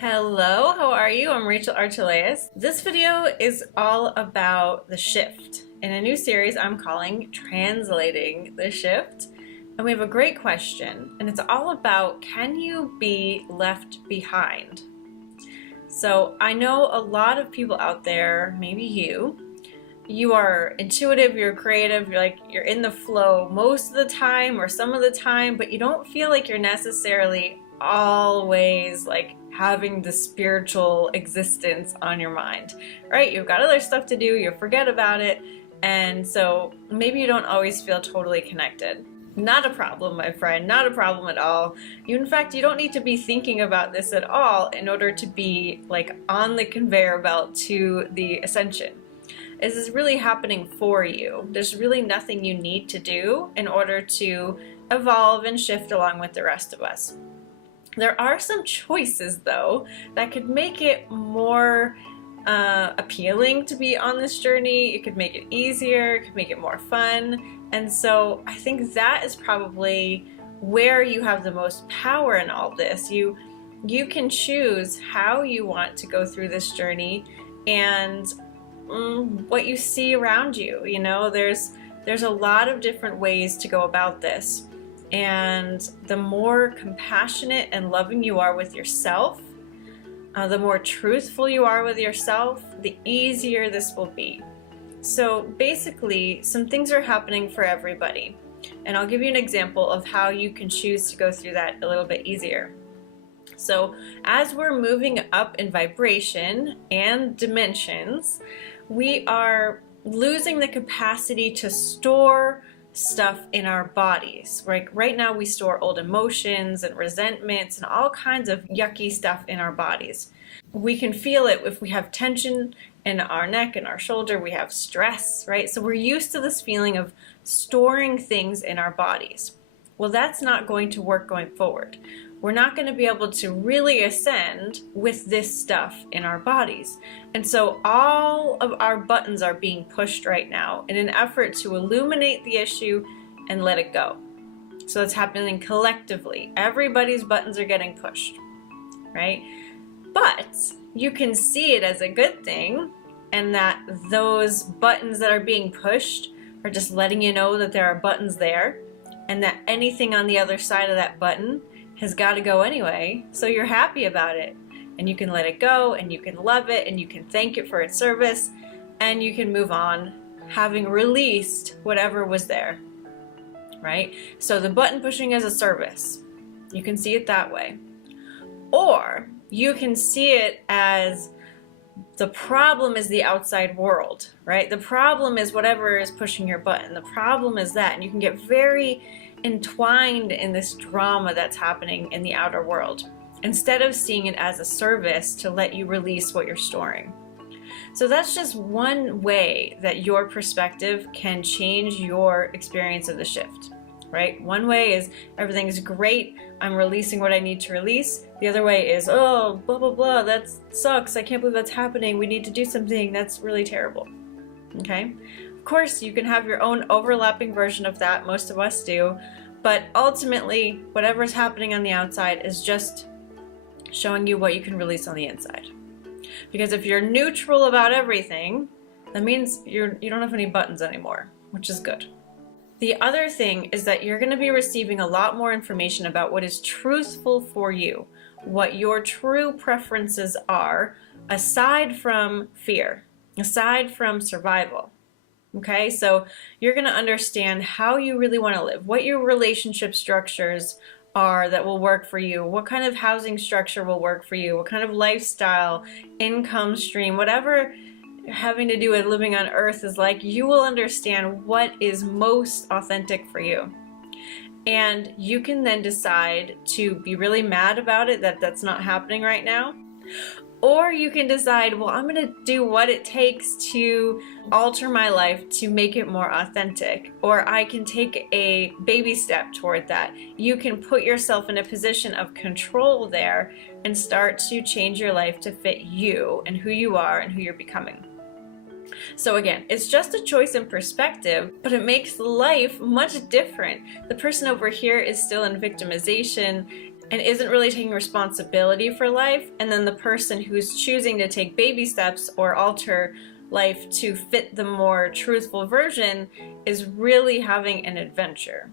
Hello, how are you? I'm Rachel Archelaus. This video is all about the shift in a new series I'm calling Translating the Shift. And we have a great question, and it's all about, can you be left behind? So I know a lot of people out there, maybe you are intuitive, you're creative, you're in the flow most of the time or some of the time, but you don't feel like you're necessarily always having the spiritual existence on your mind, right? You've got other stuff to do, you forget about it, and so maybe you don't always feel totally connected. Not a problem, my friend, not a problem at all. In fact, you don't need to be thinking about this at all in order to be on the conveyor belt to the ascension. This is really happening for you. There's really nothing you need to do in order to evolve and shift along with the rest of us. There are some choices, though, that could make it more appealing to be on this journey. It could make it easier, it could make it more fun. And so I think that is probably where you have the most power in all this. You can choose how you want to go through this journey and what you see around you. You know, there's a lot of different ways to go about this. And the more compassionate and loving you are with yourself, the more truthful you are with yourself, the easier this will be. So basically, some things are happening for everybody. And I'll give you an example of how you can choose to go through that a little bit easier. So as we're moving up in vibration and dimensions, we are losing the capacity to store stuff in our bodies. Right now we store old emotions and resentments and all kinds of yucky stuff in our bodies. We can feel it if we have tension in our neck and our shoulder, we have stress, right? So we're used to this feeling of storing things in our bodies. Well, that's not going to work going forward. We're not going to be able to really ascend with this stuff in our bodies. And so all of our buttons are being pushed right now in an effort to illuminate the issue and let it go. So it's happening collectively. Everybody's buttons are getting pushed, right? But you can see it as a good thing, and that those buttons that are being pushed are just letting you know that there are buttons there, and that anything on the other side of that button has got to go anyway, so you're happy about it. And you can let it go, and you can love it, and you can thank it for its service, and you can move on, having released whatever was there, right? So the button pushing is a service. You can see it that way. Or you can see it as the problem is the outside world, right? The problem is whatever is pushing your button. The problem is that, and you can get very entwined in this drama that's happening in the outer world, instead of seeing it as a service to let you release what you're storing. So that's just one way that your perspective can change your experience of the shift, right? One way is everything's great, I'm releasing what I need to release. The other way is, oh, blah, blah, blah, that sucks, I can't believe that's happening, we need to do something, that's really terrible, okay? Of course, you can have your own overlapping version of that, most of us do, but ultimately, whatever's happening on the outside is just showing you what you can release on the inside. Because if you're neutral about everything, that means you don't have any buttons anymore, which is good. The other thing is that you're going to be receiving a lot more information about what is truthful for you, what your true preferences are, aside from fear, aside from survival. Okay, so you're going to understand how you really want to live, what your relationship structures are that will work for you, what kind of housing structure will work for you, what kind of lifestyle, income stream, whatever having to do with living on earth is like, you will understand what is most authentic for you. And you can then decide to be really mad about it, that that's not happening right now. Or you can decide, well, I'm going to do what it takes to alter my life to make it more authentic. Or I can take a baby step toward that. You can put yourself in a position of control there and start to change your life to fit you and who you are and who you're becoming. So again, it's just a choice in perspective, but it makes life much different. The person over here is still in victimization and isn't really taking responsibility for life, and then the person who's choosing to take baby steps or alter life to fit the more truthful version is really having an adventure.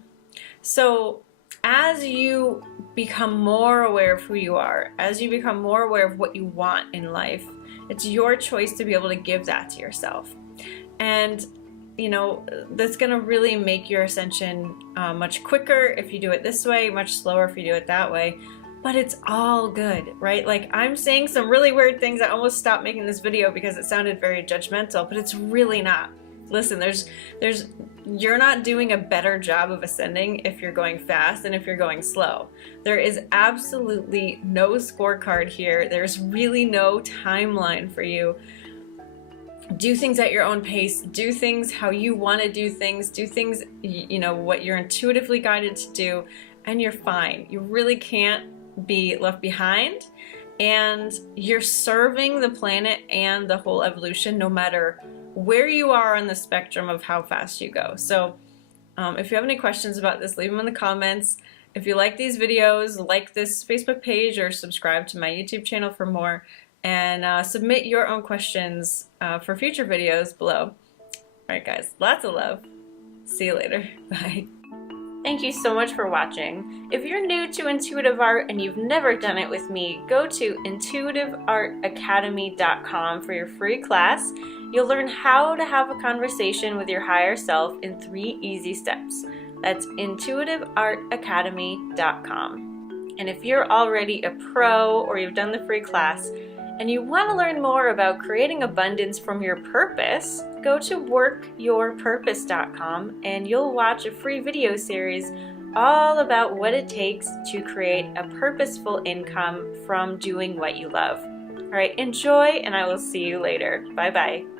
So as you become more aware of who you are, as you become more aware of what you want in life, it's your choice to be able to give that to yourself. And you know, that's going to really make your ascension much quicker if you do it this way, much slower if you do it that way. But it's all good, right? Like, I'm saying some really weird things. I almost stopped making this video because it sounded very judgmental, but it's really not. Listen, you're not doing a better job of ascending if you're going fast than if you're going slow. There is absolutely no scorecard here. There's really no timeline for you. Do things at your own pace, do things how you want to do things what you're intuitively guided to do, and you're fine. You really can't be left behind, and you're serving the planet and the whole evolution no matter where you are on the spectrum of how fast you go. So if you have any questions about this, leave them in the comments. If you like these videos, like this Facebook page or subscribe to my YouTube channel for more. And submit your own questions for future videos below. Alright guys, lots of love. See you later. Bye. Thank you so much for watching. If you're new to intuitive art and you've never done it with me, go to intuitiveartacademy.com for your free class. You'll learn how to have a conversation with your higher self in 3 easy steps. That's intuitiveartacademy.com. And if you're already a pro or you've done the free class, and you want to learn more about creating abundance from your purpose, go to workyourpurpose.com and you'll watch a free video series all about what it takes to create a purposeful income from doing what you love. All right, enjoy, and I will see you later. Bye-bye.